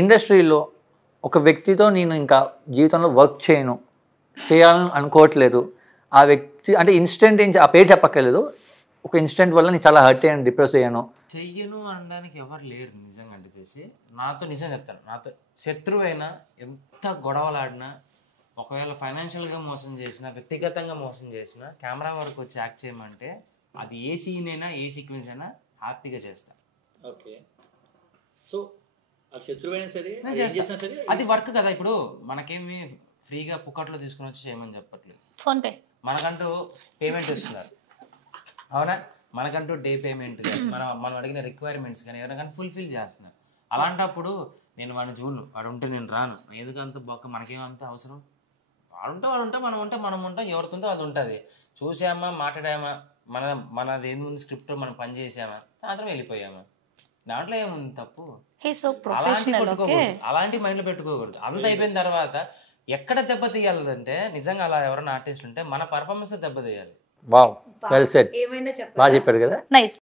ఇండస్ట్రీలో ఒక వ్యక్తితో నేను ఇంకా జీవితంలో వర్క్ చేయాలని అనుకోవట్లేదు. ఆ వ్యక్తి అంటే ఇన్సిడెంట్ ఆ పేరు చెప్పక్కర్లేదు. ఒక ఇన్సిడెంట్ వల్ల నేను చాలా హర్ట్ అయ్యాను, డిప్రెస్ అయ్యాను. చెయ్యను అనడానికి ఎవరు లేరు నిజంగా. అంటే చేసి నాతో నిజం చెప్తాను, నాతో శత్రువైనా ఎంత గొడవలాడినా, ఒకవేళ ఫైనాన్షియల్గా మోసం చేసినా, వ్యక్తిగతంగా మోసం చేసినా, కెమెరా వరకు వచ్చి యాక్ట్ చేయమంటే అది ఏ సీన్ అయినా ఏ సీక్వెన్స్ అయినా హ్యాపీగా చేస్తా. ఓకే, సో శత్రువైనా సరే అది వర్క్ కదా. ఇప్పుడు మనకేమి ఫ్రీగా పుక్కట్లో తీసుకుని వచ్చి చేయమని చెప్పట్లేదు. ఫోన్పే మనకంటూ పేమెంట్ ఇస్తున్నారు, అవునా? మనకంటూ డే పేమెంట్ కానీ మనం అడిగిన రిక్వైర్మెంట్స్ కానీ ఎవరైనా కానీ ఫుల్ఫిల్ చేస్తున్నారు. అలాంటప్పుడు నేను వాడిని చూడను, వాడు ఉంటే నేను రాను. ఎందుకంత బొక్క, మనకేమంత అవసరం? వాడు ఉంటే మనం ఉంటాం, ఎవరితో ఉంటే అది ఉంటుంది. చూసామా, మాట్లాడామా, మనది ఏంది స్క్రిప్ట్ మనం పని చేసామా, మాత్రం వెళ్ళిపోయామా, దాంట్లో ఏముంది తప్పు? అలాంటి మైండ్లో పెట్టుకోకూడదు. అంత అయిపోయిన తర్వాత ఎక్కడ దెబ్బ తీయాలంటే, నిజంగా అలా ఎవరైనా ఆర్టిస్ట్ ఉంటే మన పర్ఫార్మెన్స్ దెబ్బ తీయాలి. వావ్, వెల్ సెడ్, బాగా చెప్పారు కదా. నైస్.